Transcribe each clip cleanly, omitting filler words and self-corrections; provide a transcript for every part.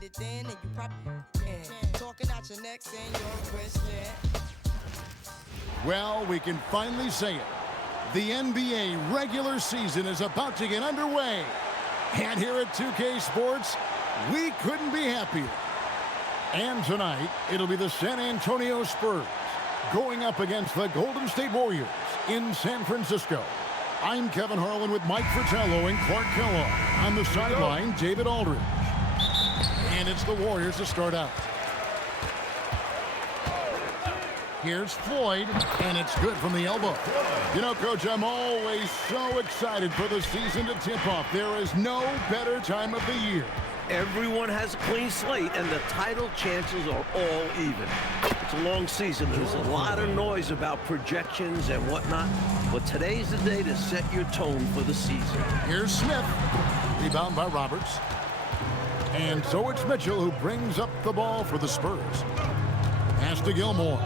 get it then, and you probably can. Talking out your neck saying you're a Christian. Well, we can finally say it. The NBA regular season is about to get underway. And here at 2K Sports, we couldn't be happier. And tonight, it'll be the San Antonio Spurs going up against the Golden State Warriors in San Francisco. I'm Kevin Harlan with Mike Fratello and Clark Kellogg. On the sideline, David Aldridge. And it's the Warriors to start out. Here's Floyd, and it's good from the elbow. You know, Coach, I'm always so excited for the season to tip off. There is no better time of the year. Everyone has a clean slate, and the title chances are all even. It's a long season. There's a lot of noise about projections and whatnot, but today's the day to set your tone for the season. Here's Smith. Rebound by Roberts. And so it's Mitchell who brings up the ball for the Spurs. Pass to Gilmore.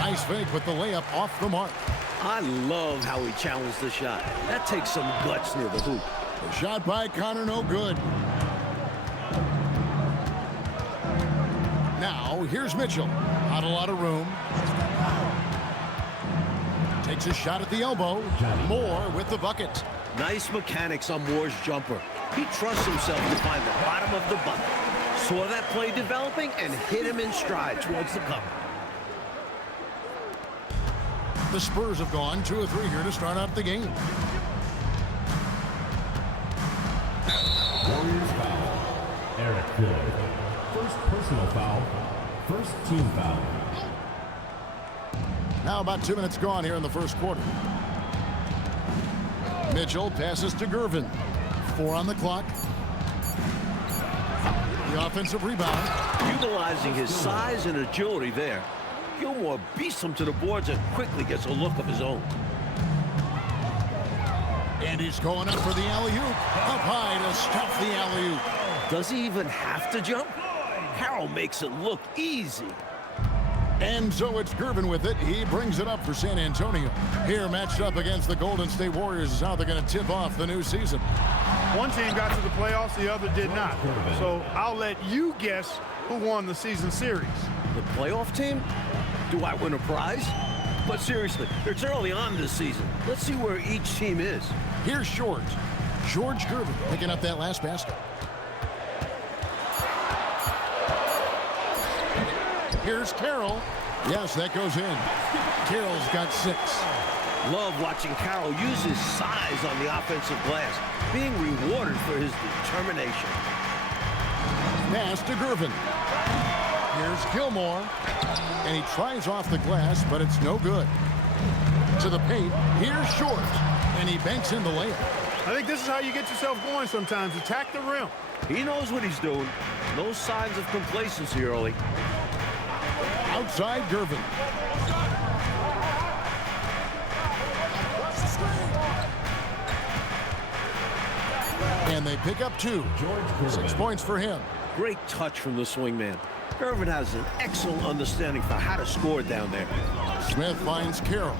Nice fake with the layup off the mark. I love how he challenged the shot. That takes some guts near the hoop. The shot by Connor, no good. Now, here's Mitchell. Not a lot of room. Takes a shot at the elbow. Moore with the bucket. Nice mechanics on Moore's jumper. He trusts himself to find the bottom of the bucket. Saw that play developing and hit him in stride towards the cup. The Spurs have gone 2 of 3 here to start out the game. Warriors foul. Eric Good. First personal foul. First team foul. Now about 2 minutes gone here in the first quarter. Mitchell passes to Gervin. 4 on the clock. The offensive rebound. Utilizing his size and agility there. Gilmore beats him to the boards and quickly gets a look of his own. And he's going up for the alley-oop. Up high to stop the alley-oop. Does he even have to jump? Carroll makes it look easy. And so it's Gervin with it. He brings it up for San Antonio. Here matched up against the Golden State Warriors is how they're going to tip off the new season. One team got to the playoffs, the other did not. So I'll let you guess who won the season series. The playoff team? Do I win a prize? But seriously, it's early on this season. Let's see where each team is. Here's George Gervin picking up that last basket. Here's Carroll. Yes, that goes in. Carroll's got 6. Love watching Carroll use his size on the offensive glass, being rewarded for his determination. Pass to Gervin. Here's Gilmore. And he tries off the glass, but it's no good. To the paint. Here's Short. And he banks in the layup. I think this is how you get yourself going sometimes. Attack the rim. He knows what he's doing. No signs of complacency early. Outside Gervin. And they pick up 2. 6 points for him. Great touch from the swingman. Gervin has an excellent understanding for how to score down there. Smith finds Carroll.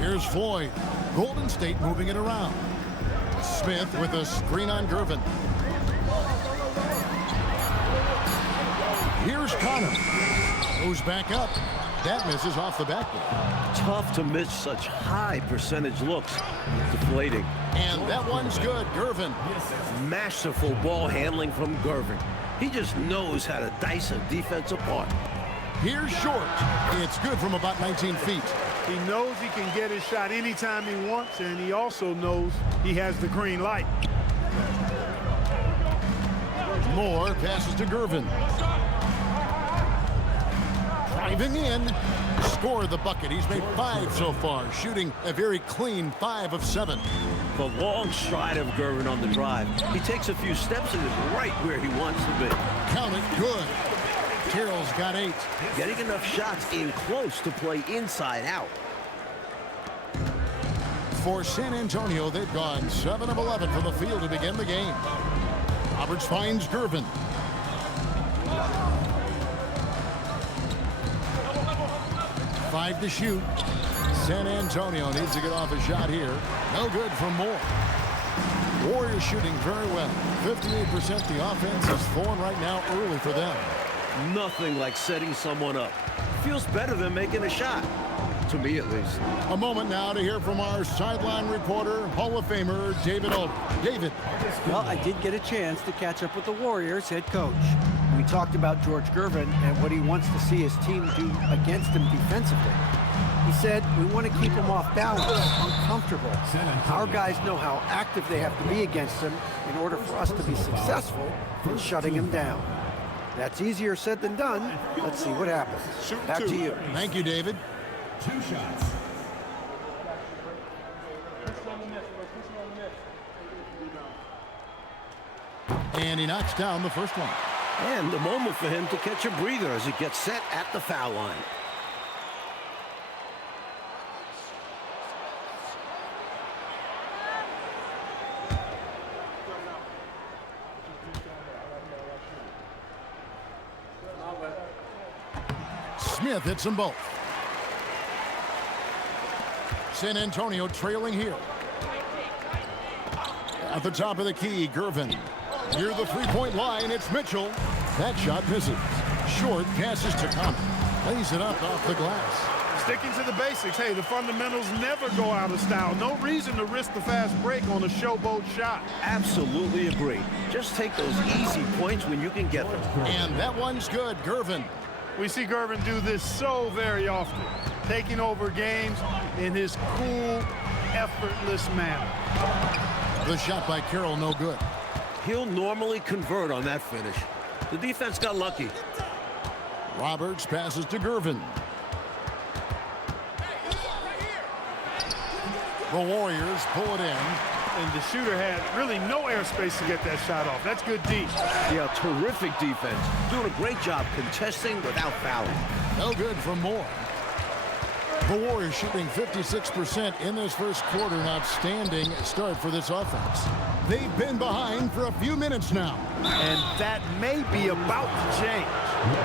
Here's Floyd. Golden State moving it around. Smith with a screen on Gervin. Here's Connor. Goes back up. That misses off the backboard. Tough to miss such high percentage looks. Deflating. And that one's good. Gervin. Masterful ball handling from Gervin. He just knows how to dice a defense apart. Here's Short. It's good from about 19 feet. He knows he can get his shot anytime he wants, and he also knows he has the green light. Moore passes to Gervin. Driving in. Scored the bucket. He's made 5 so far, shooting a very clean 5 of 7. The long stride of Gervin on the drive. He takes a few steps and is right where he wants to be. Count it, good. Carroll's got 8. Getting enough shots in close to play inside out. For San Antonio, they've gone 7 of 11 from the field to begin the game. Roberts finds Gervin. 5 to shoot. San Antonio needs to get off a shot here. No good from Moore. Warriors shooting very well. 58%. The offense is flowing right now early for them. Nothing like setting someone up. Feels better than making a shot. To me, at least. A moment now to hear from our sideline reporter, Hall of Famer David Alder. David. Well, I did get a chance to catch up with the Warriors head coach. We talked about George Gervin and what he wants to see his team do against him defensively. He said, we want to keep him off balance, uncomfortable. Our guys know how active they have to be against him in order for us to be successful in shutting him down. That's easier said than done. Let's see what happens. Back to you. Thank you, David. 2 shots. And he knocks down the first one. And a moment for him to catch a breather as he gets set at the foul line. Smith hits them both. San Antonio trailing here. At the top of the key, Gervin. Near the three-point line, it's Mitchell. That shot misses. Short passes to Thomas. Lays it up off the glass. Sticking to the basics. Hey, the fundamentals never go out of style. No reason to risk the fast break on a showboat shot. Absolutely agree. Just take those easy points when you can get them. And that one's good, Gervin. We see Gervin do this so very often, taking over games in his cool, effortless manner. The shot by Carroll, no good. He'll normally convert on that finish. The defense got lucky. Roberts passes to Gervin. The Warriors pull it in. And the shooter had really no airspace to get that shot off. That's good D. Yeah, terrific defense. Doing a great job contesting without fouling. No good for Moore. The Warriors shooting 56% in this first quarter. An outstanding start for this offense. They've been behind for a few minutes now. And that may be about to change.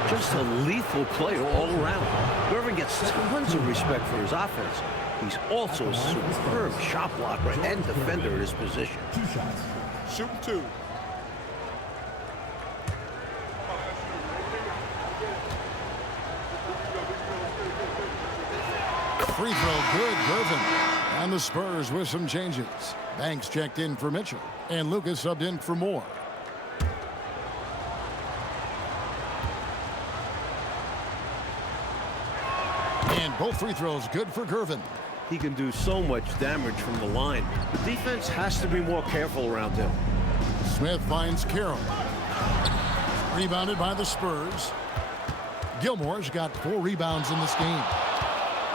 Just a lethal player all around. Gervin gets tons of respect for his offense. He's also a superb shot blocker and defender at his position. 2 shots. Shooting 2. Free throw good, Gervin. And the Spurs with some changes. Banks checked in for Mitchell. And Lucas subbed in for Moore. And both free throws good for Gervin. He can do so much damage from the line. The defense has to be more careful around him. Smith finds Carroll. Rebounded by the Spurs. Gilmore's got 4 rebounds in this game.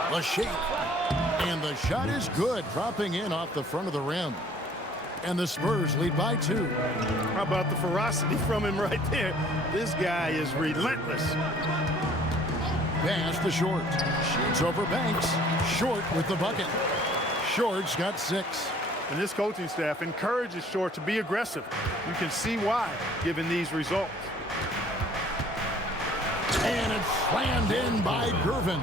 The shape. And the shot is good, dropping in off the front of the rim. And the Spurs lead by 2. How about the ferocity from him right there? This guy is relentless. Pass to Short. Shoots over Banks. Short with the bucket. Short's got 6. And this coaching staff encourages Short to be aggressive. You can see why, given these results. And it's slammed in by Gervin.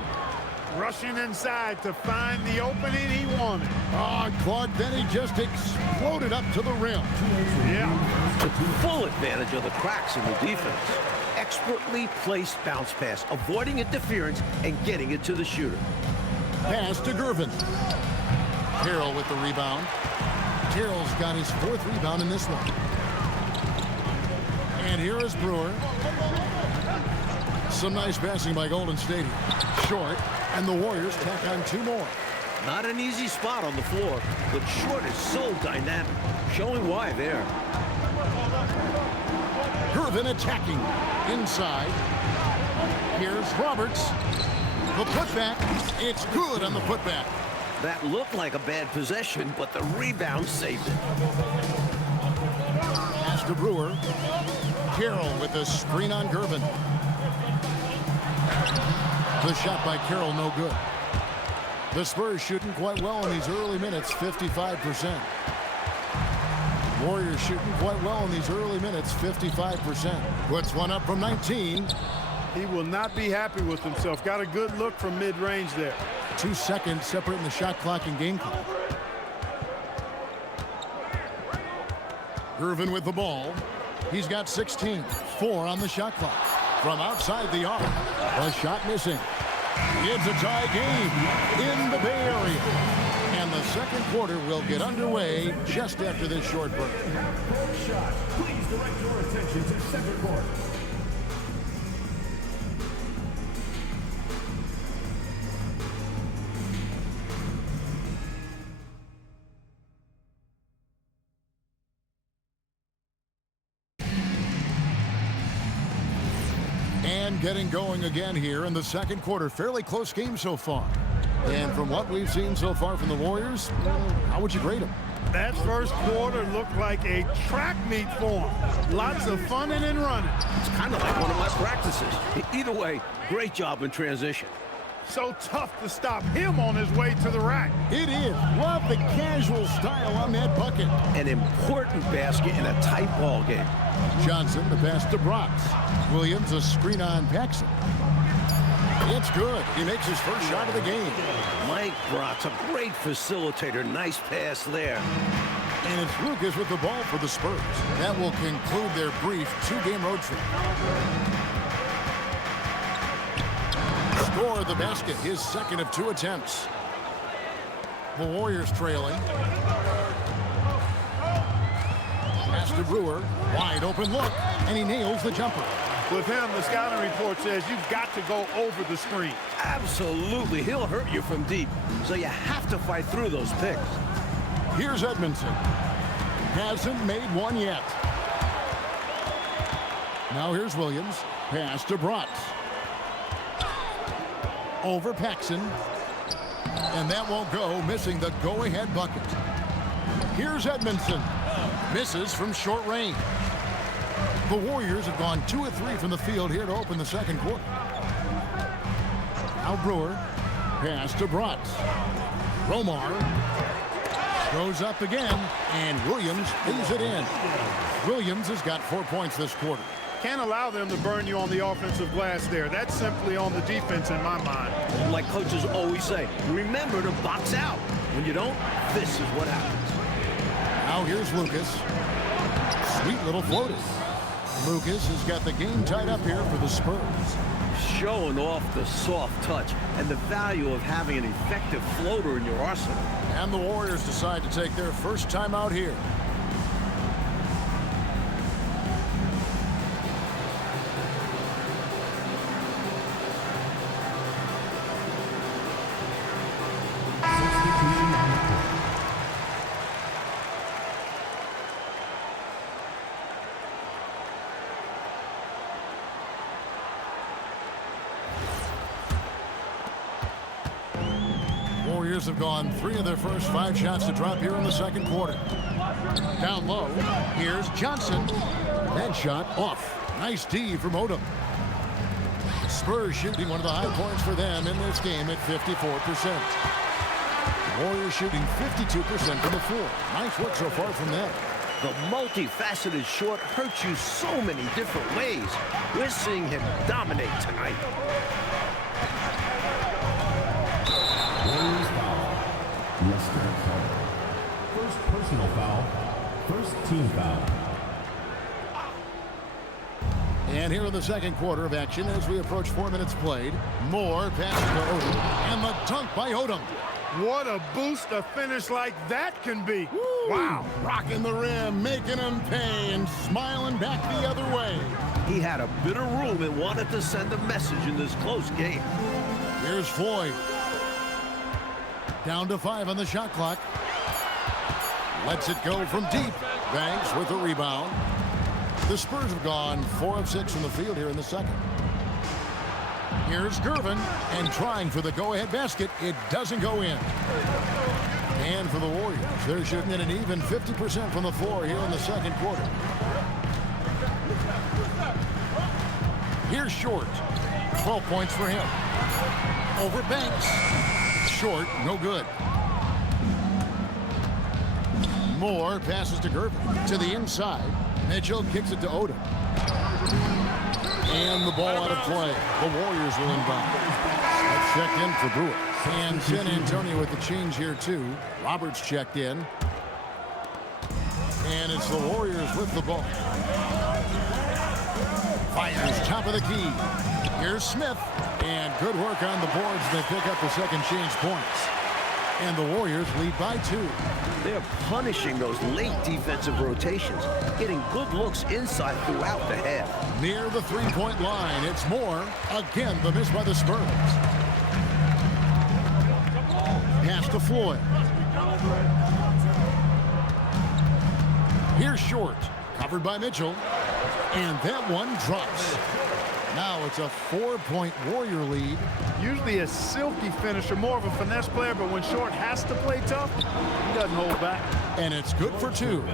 Rushing inside to find the opening he wanted. Oh, Clark, then he just exploded up to the rim. Yeah. Took full advantage of the cracks in the defense. Expertly placed bounce pass, avoiding interference and getting it to the shooter. Pass to Gervin. Carroll with the rebound. Carroll's got his 4th rebound in this one. And here is Brewer. Some nice passing by Golden State. Short, and the Warriors tack on 2 more. Not an easy spot on the floor, but Short is so dynamic, showing why there. Gervin attacking inside. Here's Roberts. The putback. It's good on the putback. That looked like a bad possession, but the rebound saved it. Pass to Brewer. Carroll with the screen on Gervin. The shot by Carroll, no good. The Spurs shooting quite well in these early minutes, 55%. Warriors shooting quite well in these early minutes, 55%. Puts one up from 19. He will not be happy with himself. Got a good look from mid-range there. 2 seconds separating the shot clock and game clock. Gervin with the ball. He's got 16. 4 on the shot clock. From outside the arc. A shot missing. It's a tie game in the Bay Area. And the second quarter will get underway just after this short break. First shot. Please direct your attention to second quarter. And getting going again here in the second quarter. Fairly close game so far. And from what we've seen so far from the Warriors, how would you grade them? That first quarter looked like a track meet for him. Lots of funning and running. It's kind of like one of my practices. Either way, great job in transition. So tough to stop him on his way to the rack. It is. Love the casual style on that bucket. An important basket in a tight ball game. Johnson, the pass to Brox. Williams, a screen on Paxson. It's good. He makes his first shot of the game. Mike Brox, a great facilitator. Nice pass there. And it's Lucas with the ball for the Spurs. That will conclude their brief 2-game road trip. Score the basket, his second of 2 attempts. The Warriors trailing. Pass to Brewer. Wide open look. And he nails the jumper. With him, the scouting report says you've got to go over the screen. Absolutely. He'll hurt you from deep. So you have to fight through those picks. Here's Edmondson. Hasn't made one yet. Now here's Williams. Pass to Brox. Over Paxson. And that won't go, missing the go-ahead bucket. Here's Edmondson. Misses from short range. The Warriors have gone 2 of 3 from the field here to open the second quarter. Now Brewer. Pass to Brox. Romar goes up again, and Williams leaves it in. Williams has got 4 points this quarter. Can't allow them to burn you on the offensive glass there. That's simply on the defense in my mind. Like coaches always say, remember to box out. When you don't, this is what happens. Now here's Lucas. Sweet little floater. Lucas has got the game tied up here for the Spurs. Showing off the soft touch and the value of having an effective floater in your arsenal. And the Warriors decide to take their first time out here. Warriors have gone 3 of their first 5 shots to drop here in the second quarter. Down low, here's Johnson. That shot off. Nice D from Odom. Spurs shooting one of the high points for them in this game at 54%. Warriors shooting 52% from the floor. Nice work so far from them. The multifaceted short hurts you so many different ways. We're seeing him dominate tonight. Warriors foul. Leicester foul. First personal foul. First team foul. And here in the second quarter of action as we approach 4 minutes played. Moore passes to Odom. And the dunk by Odom. What a boost a finish like that can be. Woo! Wow. Rocking the rim, making him pay, and smiling back the other way. He had a bit of room and wanted to send a message in this close game. Here's Floyd. Down to 5 on the shot clock. Lets it go from deep. Banks with the rebound. The Spurs have gone 4 of 6 from the field here in the second. Here's Gervin, and trying for the go-ahead basket. It doesn't go in. And for the Warriors, they're shooting at an even 50% from the floor here in the second quarter. Here's Short. 12 points for him. Over Banks. Short, no good. Moore passes to Gervin. To the inside. Mitchell kicks it to Odom. And the ball out of play. The Warriors will inbound. That's checked in for Brewer. And San Antonio with the change here too. Roberts checked in. And it's the Warriors with the ball. Fires top of the key. Here's Smith. And good work on the boards. They pick up the second change points. And the Warriors lead by 2. They're punishing those late defensive rotations, getting good looks inside throughout the half. Near the three-point line, it's Moore. Again, the miss by the Spurs. Pass to Floyd. Here's Short. Covered by Mitchell. And that one drops. Now it's a 4-point Warrior lead. Usually a silky finisher, more of a finesse player, but when Short has to play tough, he doesn't hold back. And it's good for 2.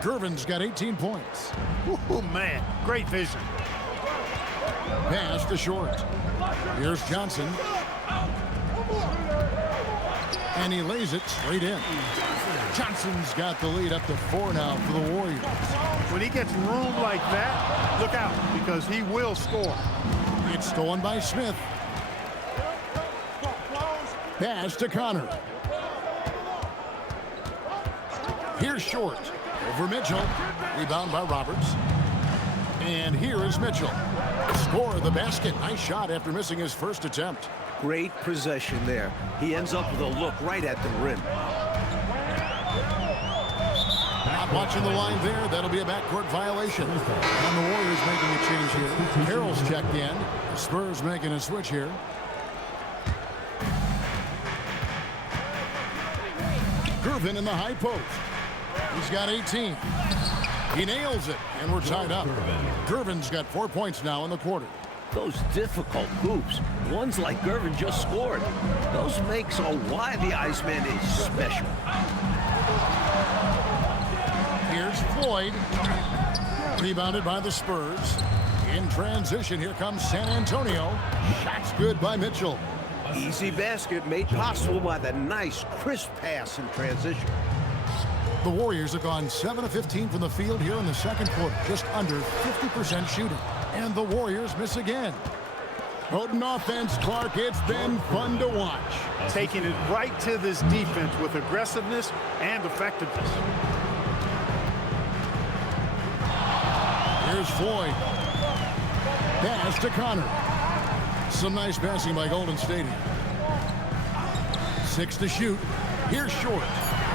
Gervin's got 18 points. Oh, man, great vision. Pass to Short. Here's Johnson. And he lays it straight in. Johnson's got the lead up to 4 now for the Warriors. When he gets room like that, look out, because he will score. It's stolen by Smith. Pass to Connor. Here's Short. Over Mitchell. Rebound by Roberts. And here is Mitchell. Score the basket. Nice shot after missing his first attempt. Great possession there. He ends up with a look right at the rim. Not watching the line there. That'll be a backcourt violation. And the Warriors making a change here. Carroll's checked in. The Spurs making a switch here. Gervin in the high post. He's got 18. He nails it, and we're tied up. Gervin's got 4 points now in the quarter. Those difficult hoops, ones like Gervin just scored, those make so why the Iceman is special. Here's Floyd. Rebounded by the Spurs. In transition, here comes San Antonio. Shot's good by Mitchell. Easy basket made possible by the nice, crisp pass in transition. The Warriors have gone 7 of 15 from the field here in the second quarter. Just under 50% shooting. And the Warriors miss again. Bowden offense, Clark. It's been fun to watch. Taking it right to this defense with aggressiveness and effectiveness. Here's Floyd. Pass to Connor. Some nice passing by Golden State. 6 to shoot. Here's Short.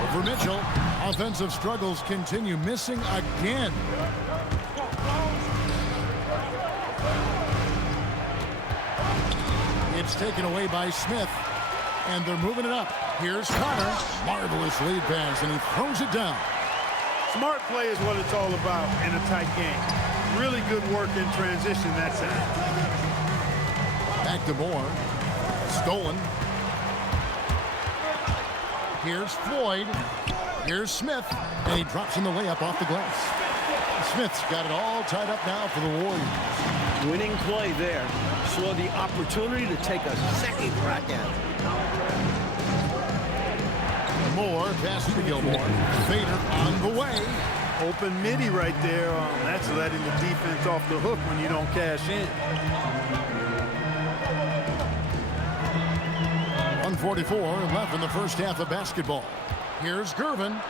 Over Mitchell. Offensive struggles continue. Missing again. It's taken away by Smith. And they're moving it up. Here's Connor. Marvelous lead pass, and he throws it down. Smart play is what it's all about in a tight game. Really good work in transition that time. Back to Moore. Stolen. Here's Floyd. Here's Smith. And he drops in the layup off the glass. Smith's got it all tied up now for the Warriors. Winning play there. Saw the opportunity to take a second crack at it. Moore, pass to Gilmore. Fader on the way. Open midi right there. That's letting the defense off the hook when you don't cash in. 1:44 left in the first half of basketball. Here's Gervin.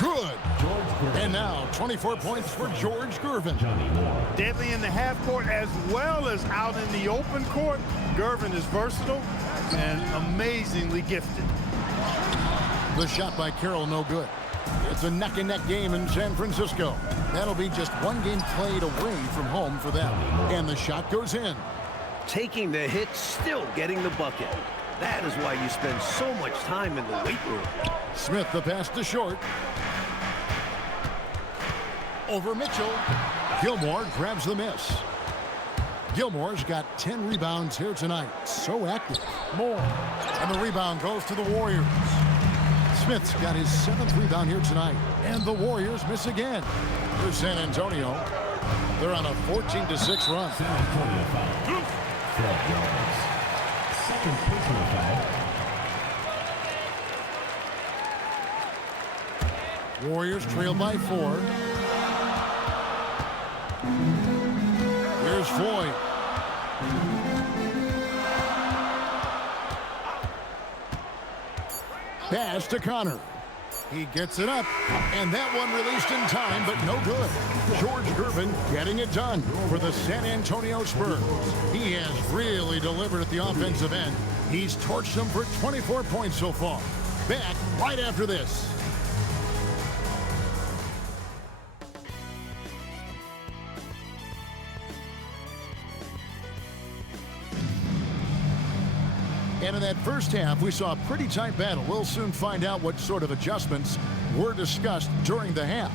Good. And now 24 points for George Gervin. Deadly in the half court as well as out in the open court. Gervin is versatile and amazingly gifted. The shot by Carroll, no good. It's a neck-and-neck game in San Francisco. That'll be just one game played away from home for them. And the shot goes in. Taking the hit, still getting the bucket. That is why you spend so much time in the weight room. Smith, the pass to Short. Over Mitchell. Gilmore grabs the miss. Gilmore's got 10 rebounds here tonight. So active. Moore. And the rebound goes to the Warriors. Smith's got his 7th rebound here tonight. And the Warriors miss again. Here's San Antonio. They're on a 14-6 run. San Antonio foul. 12 yards. Second personal foul. Warriors trail by 4. Here's Floyd. Pass to Connor. He gets it up, and that one released in time, but no good. George Gervin getting it done for the San Antonio Spurs. He has really delivered at the offensive end. He's torched them for 24 points so far. Back right after this. And in that first half, we saw a pretty tight battle. We'll soon find out what sort of adjustments were discussed during the half.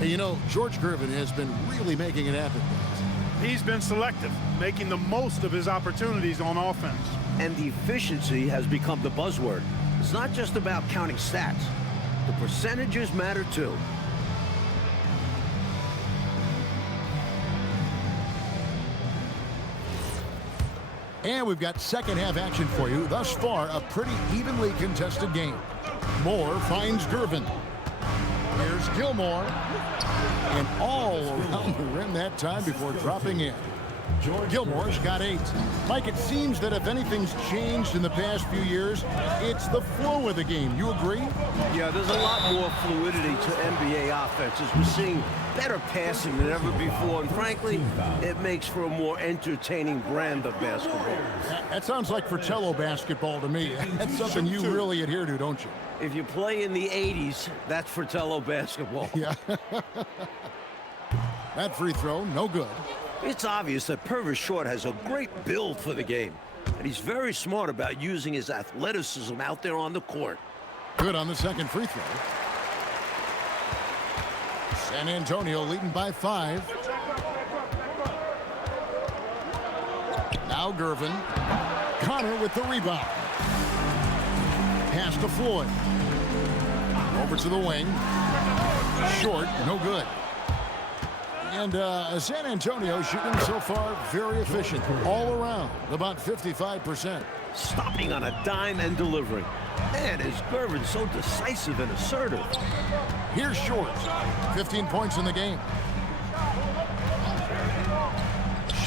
And you know, George Gervin has been really making it happen. He's been selective, making the most of his opportunities on offense. And efficiency has become the buzzword. It's not just about counting stats. The percentages matter too. And we've got second half action for you. Thus far, a pretty evenly contested game. Moore finds Gervin. Here's Gilmore. And all around the rim that time before dropping in. Gilmore's got 8. Mike, it seems that if anything's changed in the past few years, it's the flow of the game. You agree? Yeah, there's a lot more fluidity to NBA offenses. We're seeing better passing than ever before, and frankly, it makes for a more entertaining brand of basketball. That sounds like Fratello basketball to me. That's something you really adhere to, don't you? If you play in the 80s, that's Fratello basketball. Yeah. That free throw, no good. It's obvious that Purvis Short has a great build for the game, and he's very smart about using his athleticism out there on the court. Good on the second free throw. San Antonio leading by 5. Now Gervin. Connor with the rebound. Pass to Floyd. Over to the wing. Short, no good. And San Antonio shooting so far very efficient all around, about 55%. Stopping on a dime and delivering. Man, is Gervin so decisive and assertive. Here's Short, 15 points in the game.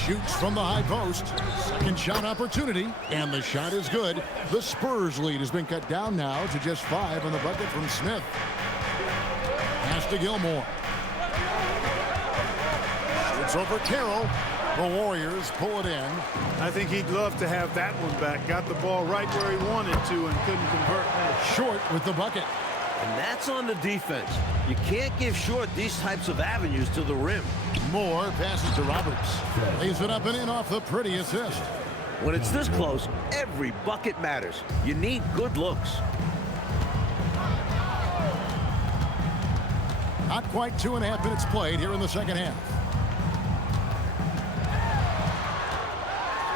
Shoots from the high post. Second shot opportunity, and the shot is good. The Spurs lead has been cut down now to just 5 on the bucket from Smith. Pass to Gilmore. It's over Carroll. The Warriors pull it in. I think he'd love to have that one back. Got the ball right where he wanted to and couldn't convert. Short with the bucket. And that's on the defense. You can't give Short these types of avenues to the rim. Moore passes to Roberts. Lays it up and in off the pretty assist. When it's this close, every bucket matters. You need good looks. Not quite 2.5 minutes played here in the second half.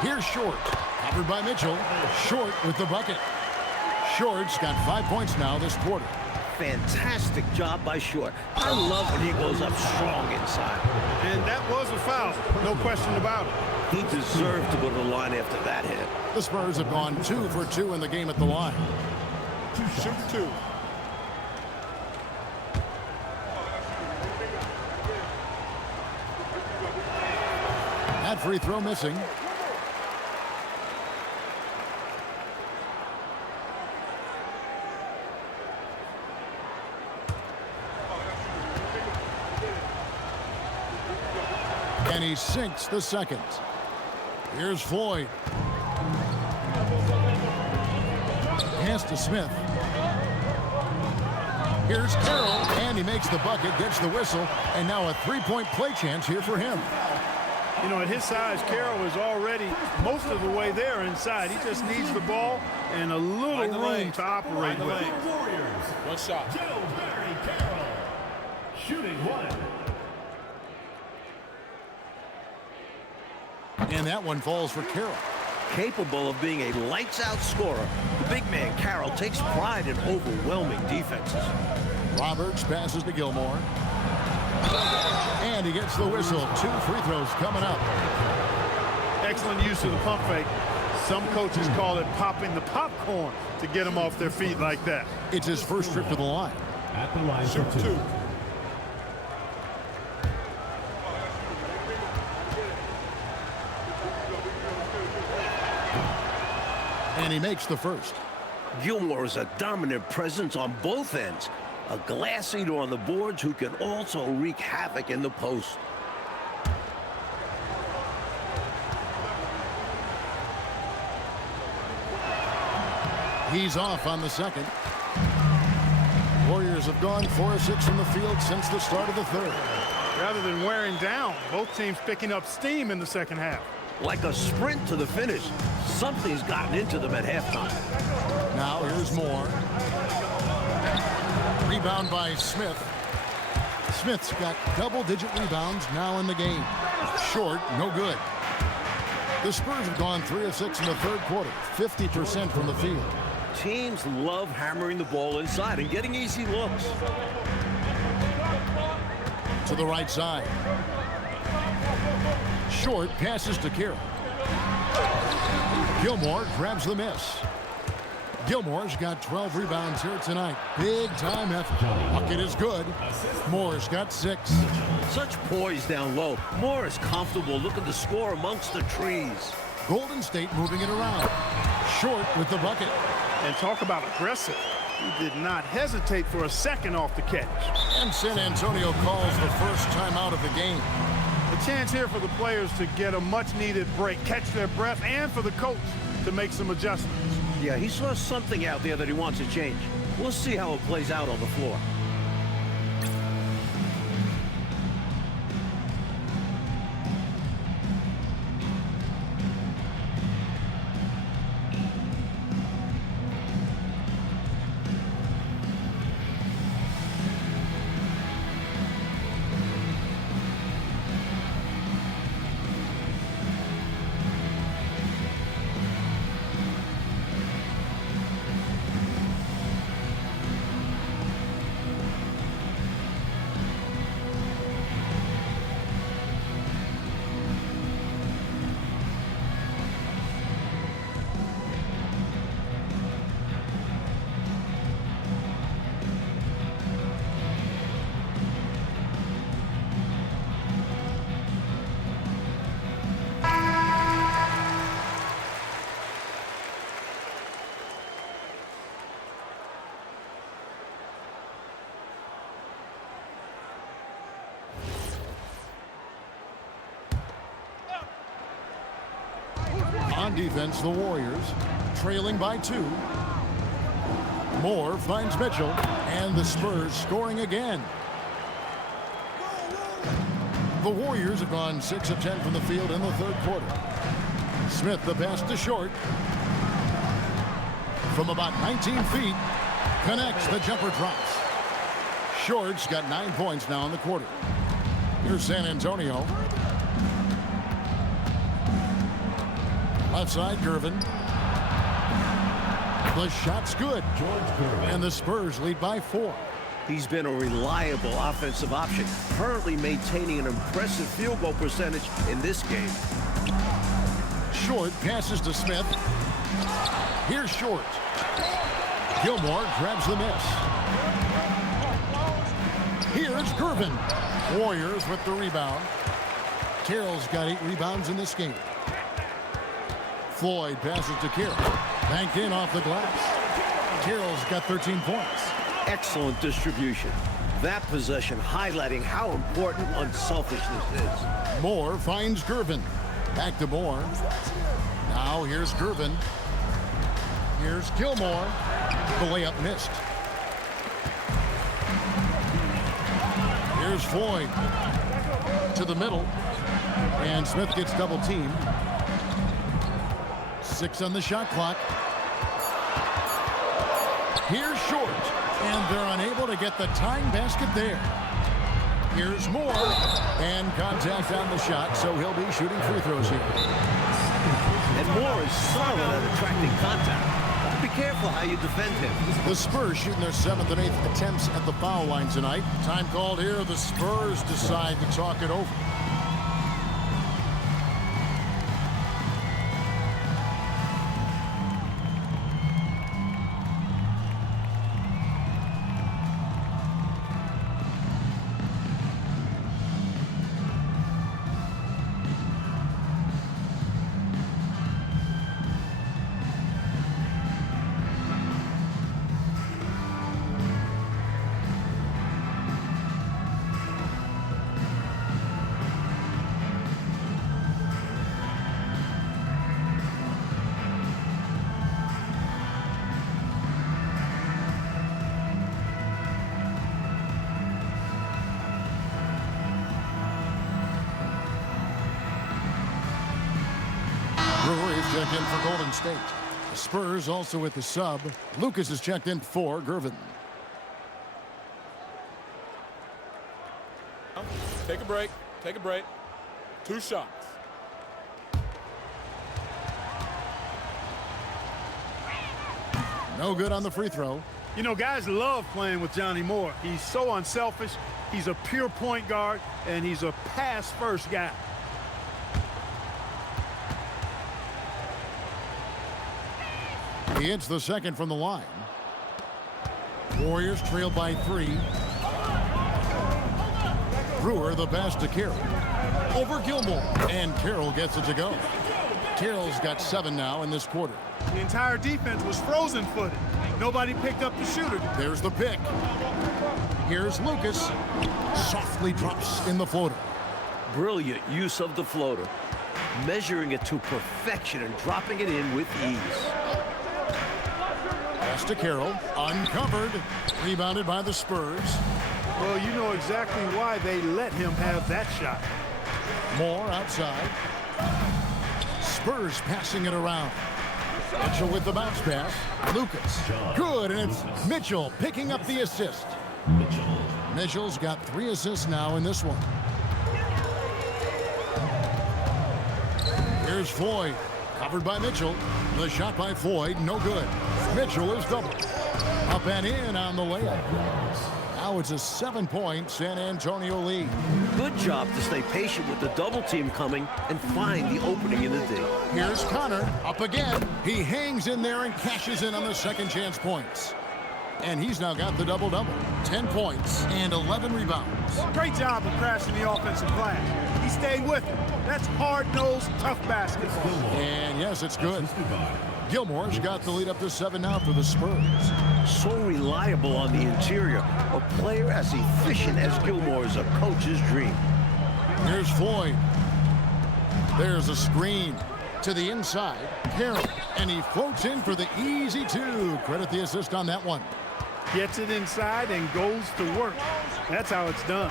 Here's Short, covered by Mitchell. Short with the bucket. Short's got 5 points now this quarter. Fantastic job by Short. I love when he goes up strong inside. And that was a foul, no question about it. He deserved to go to the line after that hit. The Spurs have gone 2 for 2 in the game at the line. Shoot 2. That free throw missing. And he sinks the second. Here's Floyd. Pass to Smith. Here's Carroll, and he makes the bucket, gets the whistle, and now a three-point play chance here for him. You know, at his size, Carroll is already most of the way there inside. He just needs the ball and a little room to operate with. Warriors. One shot. Barry Carroll. Shooting 1. And that one falls for Carroll. Capable of being a lights-out scorer, the big man Carroll takes pride in overwhelming defenses. Roberts passes to Gilmore. And he gets the whistle. 2 free throws coming up. Excellent use of the pump fake. Some coaches call it popping the popcorn to get them off their feet like that. It's his first trip to the line. At the line Shoot for 2. 2. And he makes the first. Gilmore is a dominant presence on both ends. A glass eater on the boards who can also wreak havoc in the post. He's off on the second. Warriors have gone 4 of 6 from the field since the start of the third. Rather than wearing down, both teams picking up steam in the second half. Like a sprint to the finish. Something's gotten into them at halftime. Now here's Moore. Rebound by Smith. Smith's got double-digit rebounds now in the game. Short, no good. The Spurs have gone 3 of 6 in the third quarter, 50% from the field. Teams love hammering the ball inside and getting easy looks. To the right side. Short passes to Carroll. Gilmore grabs the miss. Gilmore's got 12 rebounds here tonight. Big time effort. Bucket is good. Moore's got 6. Such poise down low. Moore is comfortable looking to score amongst the trees. Golden State moving it around. Short with the bucket. And talk about aggressive. He did not hesitate for a second off the catch. And San Antonio calls the first time out of the game. A chance here for the players to get a much-needed break, catch their breath, and for the coach to make some adjustments. Yeah, he saw something out there that he wants to change. We'll see how it plays out on the floor. On defense, the Warriors trailing by 2. Moore finds Mitchell, and the Spurs scoring again. The Warriors have gone 6 of 10 from the field in the third quarter. Smith, the pass to Short. From about 19 feet, connects, the jumper drops. Short's got 9 points now in the quarter. Here's San Antonio. Left side, Gervin. The shot's good. And the Spurs lead by 4. He's been a reliable offensive option, currently maintaining an impressive field goal percentage in this game. Short passes to Smith. Here's Short. Gilmore grabs the miss. Here's Gervin. Warriors with the rebound. Carroll's got 8 rebounds in this game. Floyd passes to Carroll. Banked in off the glass. Carroll's got 13 points. Excellent distribution. That possession highlighting how important unselfishness is. Moore finds Gervin. Back to Moore. Now here's Gervin. Here's Gilmore. The layup missed. Here's Floyd. To the middle. And Smith gets double teamed. 6 on the shot clock. Here's Short. And they're unable to get the tying basket there. Here's Moore. And contact on the shot, so he'll be shooting free throws here. And Moore is solid at attracting contact. Be careful how you defend him. The Spurs shooting their 7th and 8th attempts at the foul line tonight. Time called here. The Spurs decide to talk it over. has checked in for Golden State. The Spurs also with the sub. Lucas has checked in for Gervin. Take a break. Take a break. 2 shots. No good on the free throw. You know, guys love playing with Johnny Moore. He's so unselfish. He's a pure point guard, and he's a pass-first guy. He hits the second from the line. Warriors trail by 3. Brewer the pass to Carroll. Over Gilmore. And Carroll gets it to go. Carroll's got 7 now in this quarter. The entire defense was frozen-footed. Nobody picked up the shooter. There's the pick. Here's Lucas. Softly drops in the floater. Brilliant use of the floater. Measuring it to perfection and dropping it in with ease. Pass to Carroll. Uncovered. Rebounded by the Spurs. Well, you know exactly why they let him have that shot. Moore outside. Spurs passing it around. Mitchell with the bounce pass. Lucas. Good, and it's Mitchell picking up the assist. Mitchell's got 3 assists now in this one. Here's Floyd. Covered by Mitchell. The shot by Floyd, no good. Mitchell is doubled. Up and in on the layup. Now it's a 7-point San Antonio lead. Good job to stay patient with the double team coming and find the opening in the D. Here's Connor, up again. He hangs in there and cashes in on the second chance points. And he's now got the double-double. 10 points and 11 rebounds. Great job of crashing the offensive glass. He stayed with it. That's hard-nosed, tough basketball. And yes, it's good. Gilmore's got the lead up to 7 now for the Spurs. So reliable on the interior. A player as efficient as Gilmore is a coach's dream. Here's Floyd. There's a screen to the inside. Carroll, and he floats in for the easy 2. Credit the assist on that one. Gets it inside and goes to work. That's how it's done.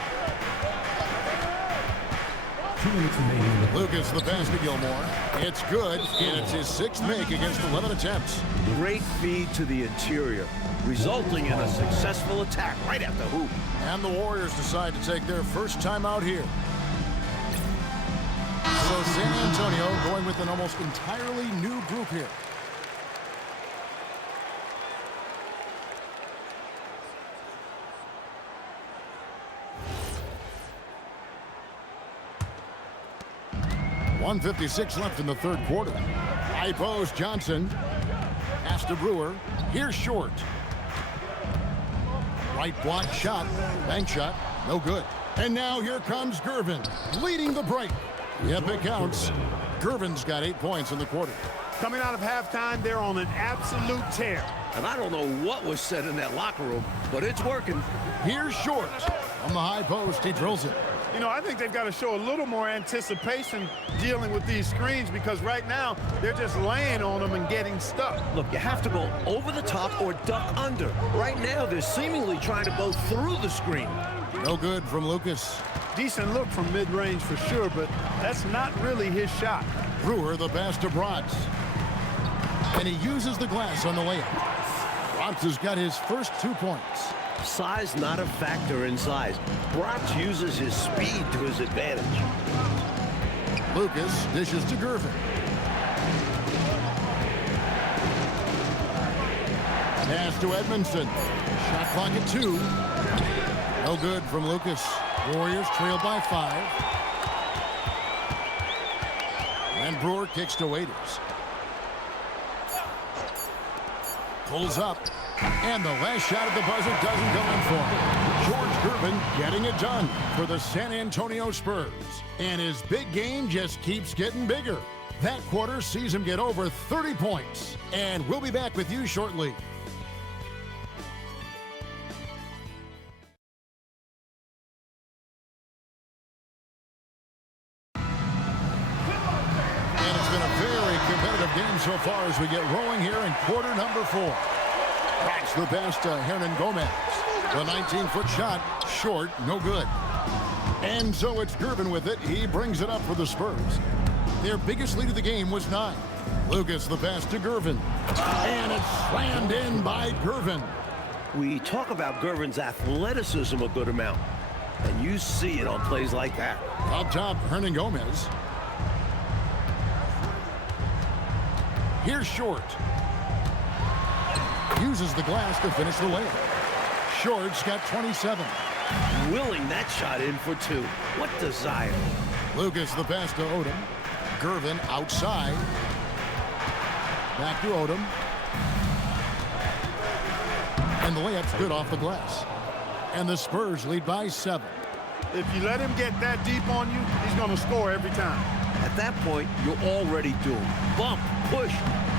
2 minutes remaining. Lucas the pass to Gilmore. It's good, and it's his 6th make against 11 attempts. Great feed to the interior, resulting in a successful attack right at the hoop. And the Warriors decide to take their first time out here. So San Antonio going with an almost entirely new group here. .156 left in the 3rd quarter. High post Johnson. Pass to Brewer. Here's Short. Right block shot. Bank shot. No good. And now here comes Gervin, leading the break. Yep, it counts. Gervin's got 8 points in the quarter. Coming out of halftime, they're on an absolute tear. And I don't know what was said in that locker room, but it's working. Here's Short. On the high post, he drills it. You know, I think they've got to show a little more anticipation dealing with these screens because right now they're just laying on them and getting stuck. Look, you have to go over the top or duck under. Right now, they're seemingly trying to go through the screen. No good from Lucas. Decent look from mid-range for sure, but that's not really his shot. Brewer the pass to Bronx. And he uses the glass on the layup. Bronx has got his first 2 points. Size not a factor in size. Bronx uses his speed to his advantage. Lucas dishes to Gervin. Pass to Edmondson. Shot clock at 2. No good from Lucas. Warriors trail by 5. And Brewer kicks to Waiters. Pulls up. And the last shot at the buzzer doesn't go in for him. George Gervin getting it done for the San Antonio Spurs. And his big game just keeps getting bigger. That quarter sees him get over 30 points. And we'll be back with you shortly. And it's been a very competitive game so far as we get rolling here in quarter number 4. Cracks the pass to Hernan Gomez. The 19-foot shot, short, no good. And so it's Gervin with it. He brings it up for the Spurs. Their biggest lead of the game was 9. Lucas the pass to Gervin. And it's slammed in by Gervin. We talk about Gervin's athleticism a good amount, and you see it on plays like that. Up top, Hernan Gomez. Here's Short. Uses the glass to finish the layup. Short's got 27. Willing that shot in for 2. What desire. Lucas the pass to Odom. Gervin outside. Back to Odom. And the layup's good off the glass. And the Spurs lead by 7. If you let him get that deep on you, he's going to score every time. At that point, you're already doomed. Bump, push,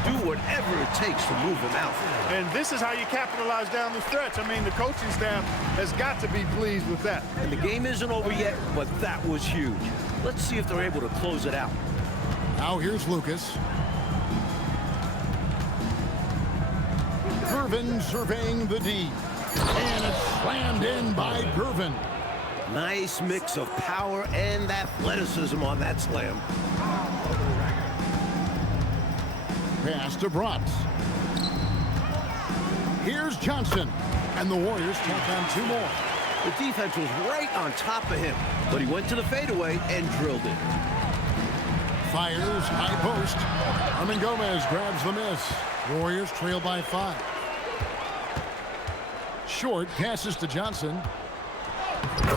do whatever it takes to move him out. And this is how you capitalize down the stretch. I mean, the coaching staff has got to be pleased with that. And the game isn't over yet, but that was huge. Let's see if they're able to close it out. Now here's Lucas. Gervin surveying the D. And it's slammed in by Gervin. Nice mix of power and athleticism on that slam. Pass to Bratz. Here's Johnson. And the Warriors tack on 2 more. The defense was right on top of him, but he went to the fadeaway and drilled it. Fires, high post. Hernan Gomez grabs the miss. Warriors trail by 5. Short passes to Johnson.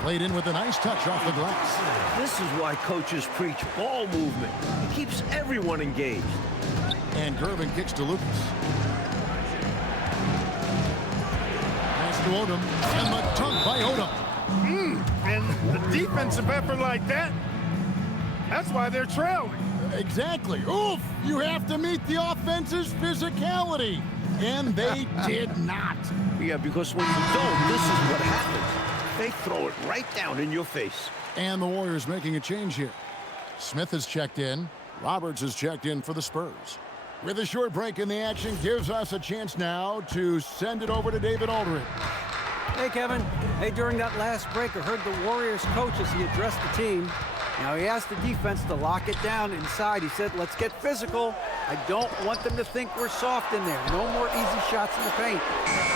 Played in with a nice touch off the glass. This is why coaches preach ball movement. It keeps everyone engaged. And Gervin kicks to Lucas. Pass to Odom. And the dunk by Odom. And the defensive effort like that, that's why they're trailing. Exactly. Oof! You have to meet the offense's physicality. And they did not. Yeah, because when you don't, this is what happens. They throw it right down in your face. And the Warriors making a change here. Smith has checked in. Roberts has checked in for the Spurs. With a short break in the action, gives us a chance now to send it over to David Aldridge. Hey, Kevin. Hey, during that last break, I heard the Warriors coach as he addressed the team. Now, he asked the defense to lock it down inside. He said, let's get physical. I don't want them to think we're soft in there. No more easy shots in the paint.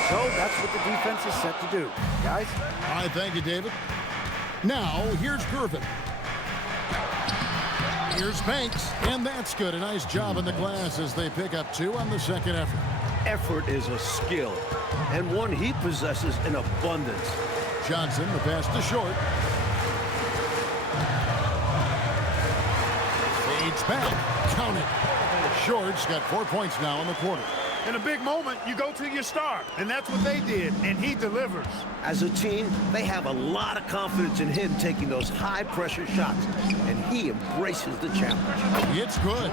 So that's what the defense is set to do. Guys? All right, thank you, David. Now, here's Gervin. Here's Banks, and that's good. A nice job in the glass as they pick up 2 on the second effort. Effort is a skill, and one he possesses in abundance. Johnson, the pass to Short. Fades back. Count it. Short's got 4 points now in the quarter. In a big moment, you go to your star, and that's what they did, and he delivers. As a team, they have a lot of confidence in him taking those high-pressure shots, and he embraces the challenge. It's good.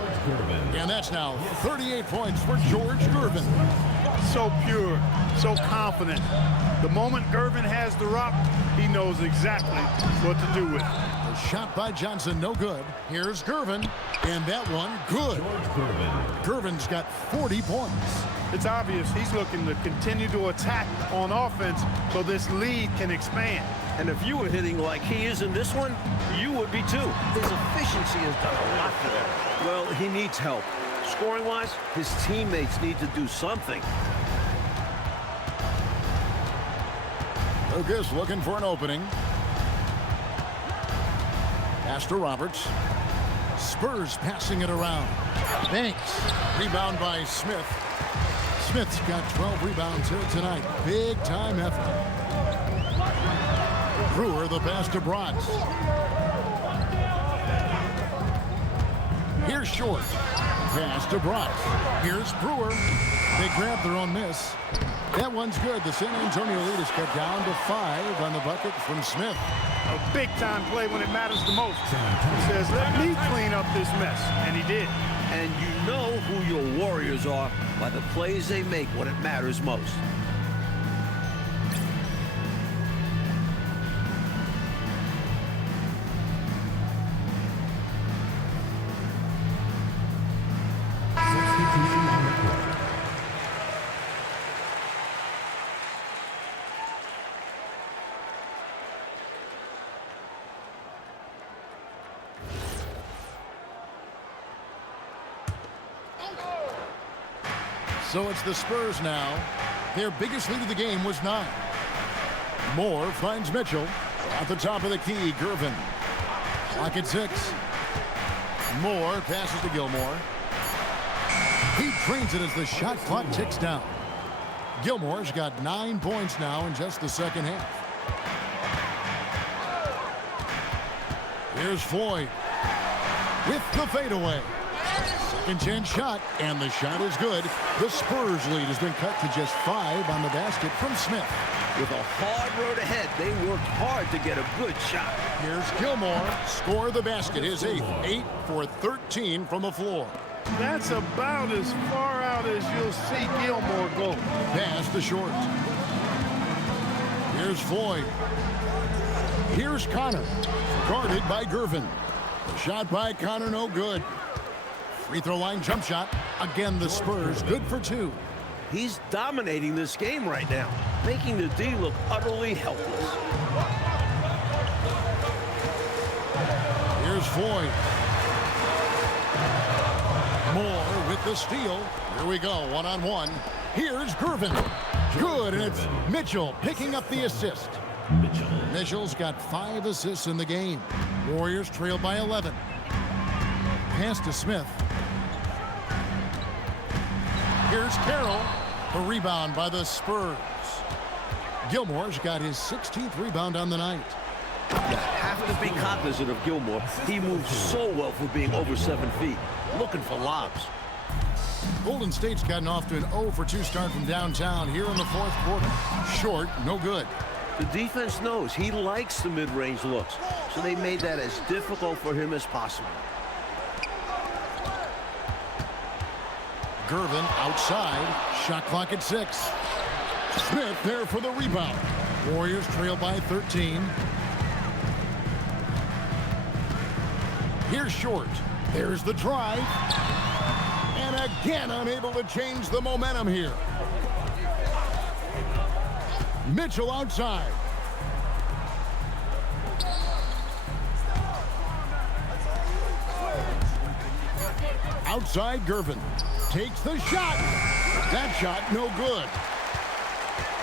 And that's now 38 points for George Gervin. So pure, so confident. The moment Gervin has the rock, he knows exactly what to do with it. A shot by Johnson, no good. Here's Gervin, and that one, good. Gervin's got 40 points. It's obvious he's looking to continue to attack on offense so this lead can expand. And if you were hitting like he is in this one, you would be too. His efficiency has done a lot for them. Well, he needs help. Scoring-wise, his teammates need to do something. Lucas looking for an opening. Pass to Roberts. Spurs passing it around. Banks. Rebound by Smith. Smith's got 12 rebounds here tonight. Big time effort. Brewer the pass to Bratz. Here's Short. Pass to Bratz. Here's Brewer. They grab their own miss. That one's good. The San Antonio lead is cut down to 5 on the bucket from Smith. A big-time play when it matters the most. He says, let me clean up this mess, and he did. And you know who your Warriors are by the plays they make when it matters most. So it's the Spurs now. Their biggest lead of the game was 9. Moore finds Mitchell. At the top of the key, Gervin. Clock at 6. Moore passes to Gilmore. He trains it as the shot clock ticks down. Gilmore's got 9 points now in just the second half. Here's Floyd with the fadeaway. Second chance shot, and the shot is good. The Spurs lead has been cut to just 5 on the basket from Smith. With a hard road ahead, they worked hard to get a good shot. Here's Gilmore. Score the basket, his 8th. 8 for 13 from the floor. That's about as far out as you'll see Gilmore go. Pass to Short. Here's Floyd. Here's Connor. Guarded by Gervin. The shot by Connor, no good. Free throw line jump shot. Again, the Spurs, good for 2. He's dominating this game right now, making the D look utterly helpless. Here's Floyd. Moore with the steal. Here we go, one-on-one. Here's Gervin. Good, and it's Mitchell picking up the assist. Mitchell's got 5 assists in the game. Warriors trail by 11. Pass to Smith. Here's Carroll. The rebound by the Spurs. Gilmore's got his 16th rebound on the night. You have to be cognizant of Gilmore. He moves so well for being over 7 feet, looking for lobs. Golden State's gotten off to an 0 for 2 start from downtown here in the 4th quarter. Short, no good. The defense knows he likes the mid-range looks, so they made that as difficult for him as possible. Gervin outside. Shot clock at 6. Smith there for the rebound. Warriors trail by 13. Here's Short. There's the drive. And again, unable to change the momentum here. Mitchell outside. Outside, Gervin takes the shot. That shot, no good.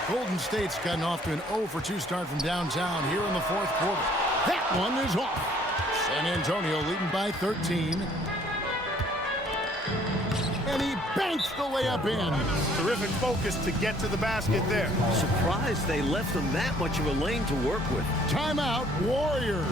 Golden State's gotten off to an 0 for 2 start from downtown here in the 4th quarter. That one is off. San Antonio leading by 13. And he banks the layup in. Terrific focus to get to the basket there. Surprised they left him that much of a lane to work with. Timeout, Warriors.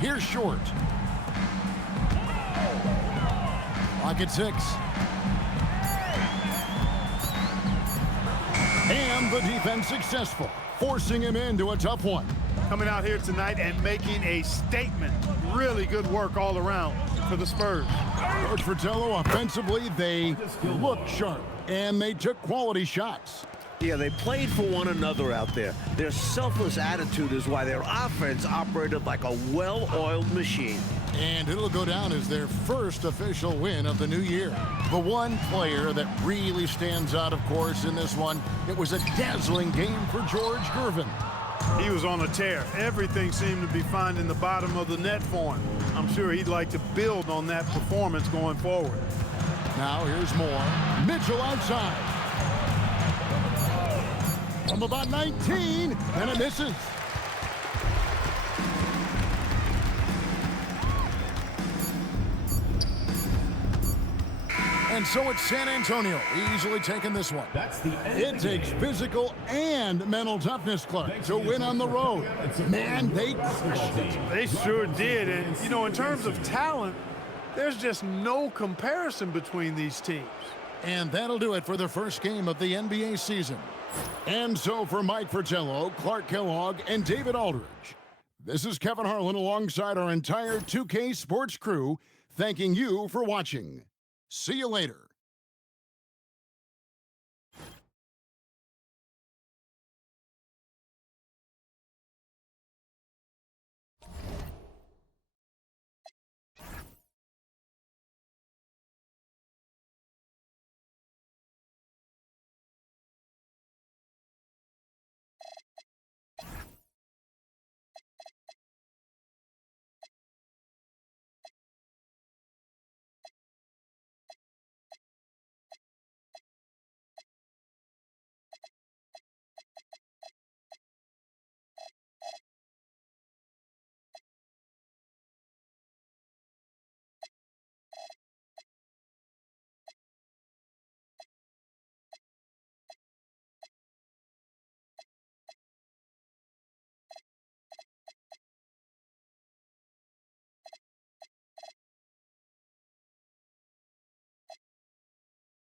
Here's Short. Clock at 6. And the defense successful, forcing him into a tough one. Coming out here tonight and making a statement. Really good work all around for the Spurs. Coach Fratello, offensively, they looked sharp, and they took quality shots. Yeah, they played for one another out there. Their selfless attitude is why their offense operated like a well-oiled machine. And it'll go down as their first official win of the new year. The one player that really stands out, of course, in this one, it was a dazzling game for George Gervin. He was on a tear. Everything seemed to be finding the bottom of the net for him. I'm sure he'd like to build on that performance going forward. Now here's Moore. Mitchell outside. From about 19, and it misses. And so it's San Antonio easily taking this one. It takes physical and mental toughness, Clark, to win on the road. Man, they crushed it. They sure did. And, you know, in terms of talent, there's just no comparison between these teams. And that'll do it for the first game of the NBA season. And so for Mike Fratello, Clark Kellogg, and David Aldridge, this is Kevin Harlan alongside our entire 2K Sports crew, thanking you for watching. See you later.